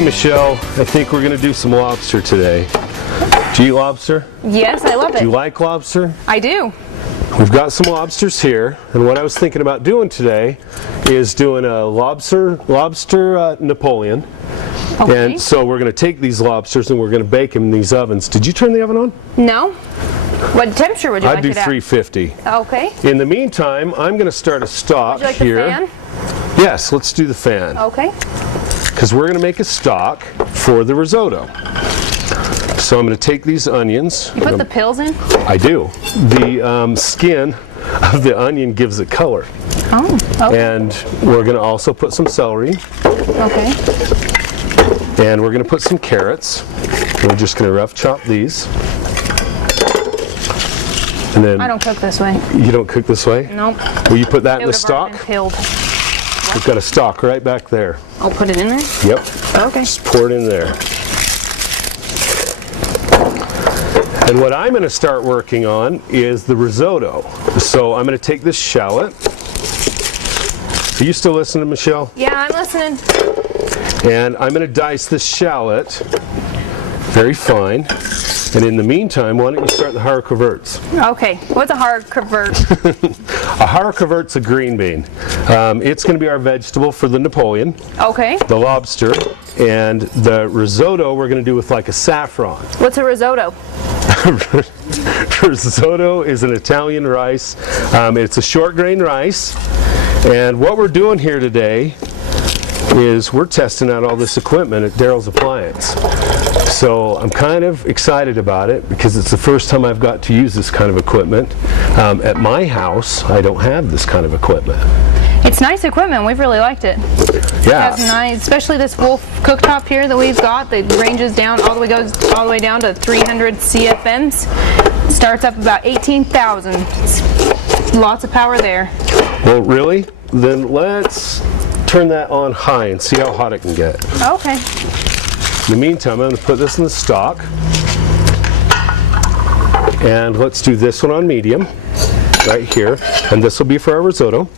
Okay, Michelle, I think we're going to do some lobster today. Do you eat lobster? Yes, I love it. Do you like lobster? I do. We've got some lobsters here, and what I was thinking about doing today is doing a lobster Napoleon. Okay. And so we're going to take these lobsters and we're going to bake them in these ovens. Did you turn the oven on? No. What temperature would you like I'd do it at? 350. Okay. In the meantime, I'm going to start a stock Would you like here. the fan? Yes, let's do the fan. Okay. Because we're going to make a stock for the risotto. So I'm going to take these onions. You put the pills in? I do. The skin of the onion gives it color. Oh, okay. And we're going to also put some celery. Okay. And we're going to put some carrots. We're just going to rough chop these. And then I don't cook this way. You don't cook this way? Nope. Will you put that in the It would have already stock? been peeled. We've got a stock right back there. I'll put it in there? Yep. Okay. Just pour it in there. And what I'm going to start working on is the risotto. So I'm going to take this shallot. Are you still listening, Michelle? Yeah, I'm listening. And I'm going to dice this shallot very fine. And in the meantime, why don't you start the haricots? Okay. What's a haricots? A haricot's a green bean. It's going to be our vegetable for the Napoleon, Okay. the lobster, and the risotto we're going to do with like a saffron. What's a risotto? Risotto is an Italian rice. It's a short grain rice. And what we're doing here today is we're testing out all this equipment at Daryl's Appliance. So I'm kind of excited about it because it's the first time I've got to use this kind of equipment. At my house, I don't have this kind of equipment. It's nice equipment. We've really liked it. Yeah. It's nice, especially this Wolf cooktop here that we've got that ranges down goes all the way down to 300 CFMs. Starts up about 18,000. Lots of power there. Well, really? Then let's turn that on high and see how hot it can get. Okay. In the meantime, I'm going to put this in the stock. And let's do this one on medium, right here. And this will be for our risotto.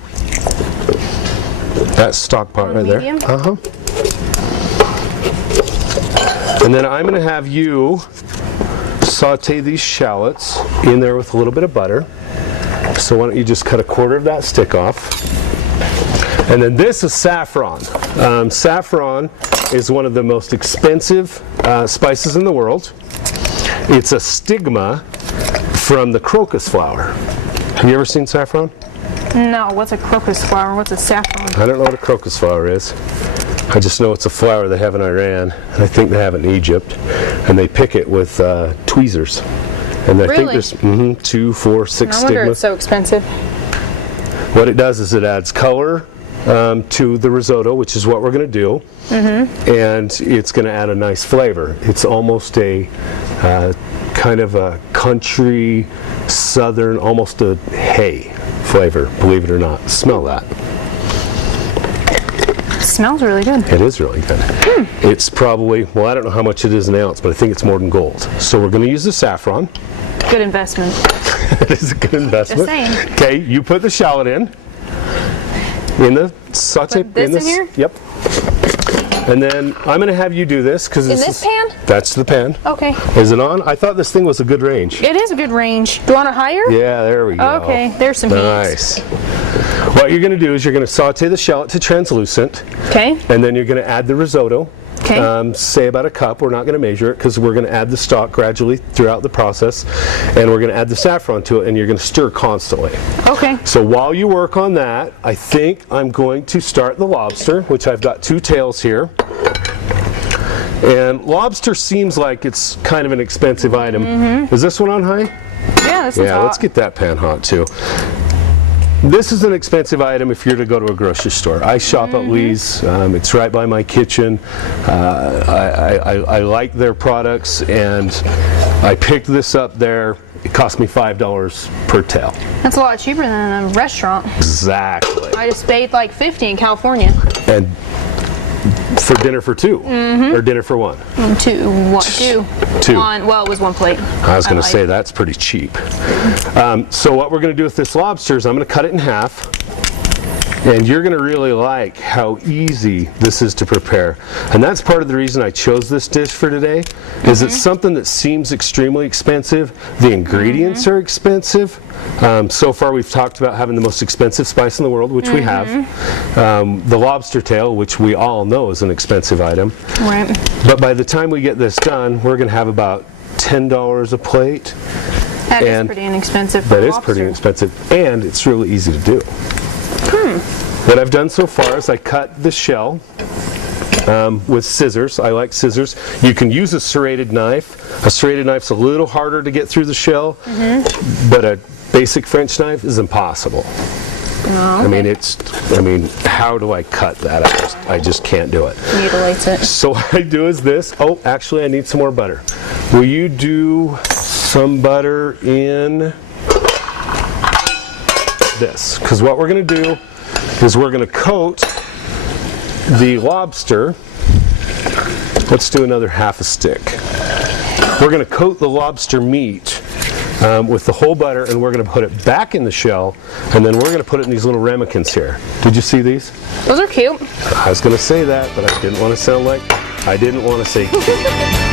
That stock part right medium? there. Uh-huh. And then I'm going to have you saute these shallots in there with a little bit of butter. So why don't you just cut a quarter of that stick off. And then this is saffron. Saffron is one of the most expensive spices in the world. It's a stigma from the crocus flower. Have you ever seen saffron? No, what's a crocus flower? What's a saffron? I don't know what a crocus flower is. I just know it's a flower they have in Iran, and I think they have it in Egypt, and they pick it with tweezers. And I think there's 2, 4, 6 No wonder stigmas. it's so expensive. What it does is it adds color to the risotto, which is what we're going to do, and it's going to add a nice flavor. It's almost a kind of a country, southern, almost a hay flavor, believe it or not. Smell that. It smells really good. It is really good. It's probably, well, I don't know how much it is an ounce, but I think it's more than gold. So we're going to use the saffron. Good investment. It is a good investment. Just saying. Okay, you put the shallot in the saute. Put this in here? Yep. And then I'm going to have you do this because In this pan? That's the pan. Okay. Is it on? I thought this thing was a good range. It is a good range. Do you want it higher? Yeah, there we go. Okay, there's some heat. Nice. What you're going to do is you're going to saute the shallot to translucent. Okay. And then you're going to add the risotto. Okay. Say about a cup. We're not going to measure it because we're going to add the stock gradually throughout the process, and we're going to add the saffron to it, and you're going to stir constantly. Okay. So while you work on that, I think I'm going to start the lobster, which I've got 2 tails here. And lobster seems like it's kind of an expensive item. Is this one on high? Yeah, this one's hot. Let's get that pan hot too. This is an expensive item if you're to go to a grocery store. I shop at Lee's. It's right by my kitchen. I like their products, and I picked this up there. It cost me $5 per tail. That's a lot cheaper than a restaurant. Exactly. I just paid like $50 in California. And for dinner for 2, or dinner for 1? 2. Well, it was 1 plate. I was going to say that's pretty cheap. So what we're going to do with this lobster is I'm going to cut it in half. And you're going to really like how easy this is to prepare. And that's part of the reason I chose this dish for today, is it's something that seems extremely expensive. The ingredients are expensive. So far we've talked about having the most expensive spice in the world, which we have. The lobster tail, which we all know is an expensive item. Right. But by the time we get this done, we're going to have about $10 a plate. That is pretty inexpensive. That is pretty expensive, and it's really easy to do. What I've done so far is I cut the shell with scissors. I like scissors. You can use a serrated knife. A serrated knife's a little harder to get through the shell, but a basic French knife is impossible. Oh, okay. I mean, how do I cut that? I just can't do it. Mutilates it. So what I do is this. Oh, actually, I need some more butter. Will you do some butter in this? Because what we're going to do is we're going to coat the lobster. Let's do another half a stick. We're going to coat the lobster meat with the whole butter, and we're going to put it back in the shell, and then we're going to put it in these little ramekins here. Did you see these? Those are cute. I was going to say that, but I didn't want to sound like I didn't want to say cute.